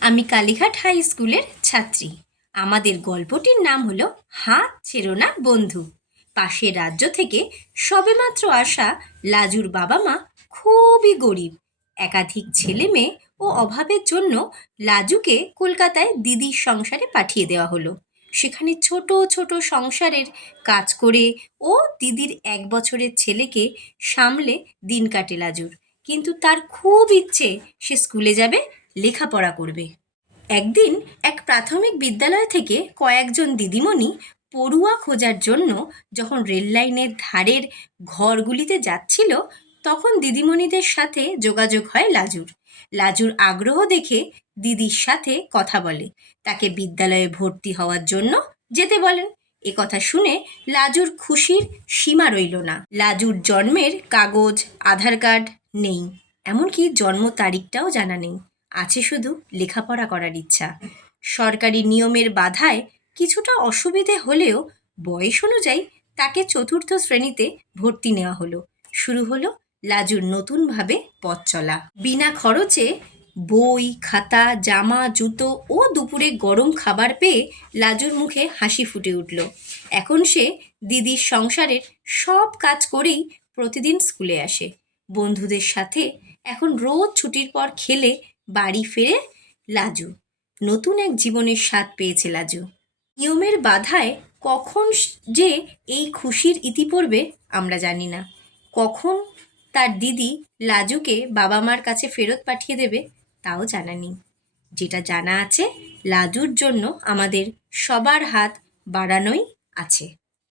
আমি কালীঘাট হাই স্কুলের ছাত্রী। আমাদের গল্পটির নাম হলো হাত ছেড়ো না বন্ধু। পাশের রাজ্য থেকে সবেমাত্র আসা লাজুর বাবা মা খুবই গরিব। একাধিক ছেলে মেয়ে ও অভাবের জন্য লাজুকে কলকাতায় দিদির সংসারে পাঠিয়ে দেওয়া হলো। সেখানে ছোট ছোট সংসারের কাজ করে ও দিদির 1 বছরের ছেলেকে সামলে দিন কাটে লাজুর। কিন্তু তার খুব ইচ্ছে সে স্কুলে যাবে, লেখাপড়া করবে। একদিন এক প্রাথমিক বিদ্যালয় থেকে কয়েকজন দিদিমণি পড়ুয়া খোঁজার জন্য যখন রেল লাইনের ধারের ঘরগুলিতে যাচ্ছিল, তখন দিদিমণিদের সাথে যোগাযোগ হয় লাজুর। লাজুর আগ্রহ দেখে দিদির সাথে কথা বলে, তাকে বিদ্যালয়ে ভর্তি হওয়ার জন্য যেতে বলেন। এ কথা শুনে লাজুর খুশির সীমা রইল না। লাজুর জন্মের কাগজ, আধার কার্ড নেই, এমনকি জন্ম তারিখটাও জানা নেই। আছে শুধু লেখাপড়া করার ইচ্ছা। সরকারি নিয়মের বাধায় কিছুটা অসুবিধে হলেও বয়স অনুযায়ী তাকে 4র্থ শ্রেণীতে ভর্তি নেওয়া হলো। শুরু হলো লাজুর নতুনভাবে পথ চলা। বিনা খরচে বই, খাতা, জামা, জুতো ও দুপুরে গরম খাবার পেয়ে লাজুর মুখে হাসি ফুটে উঠল। এখন সে দিদির সংসারের সব কাজ করেই প্রতিদিন স্কুলে আসে। বন্ধুদের সাথে এখন রোজ ছুটির পর খেলে বাড়ি ফেরে লাজু। নতুন এক জীবনের স্বাদ পেয়েছে লাজু। নিয়মের বাধায় কখন যে এই খুশির ইতি পড়বে আমরা জানি না। কখন তার দিদি লাজুকে বাবা মার কাছে ফেরত পাঠিয়ে দেবে তাও জানা নেই। যেটা জানা আছে, লাজুর জন্য আমাদের সবার হাত বাড়ানোই আছে।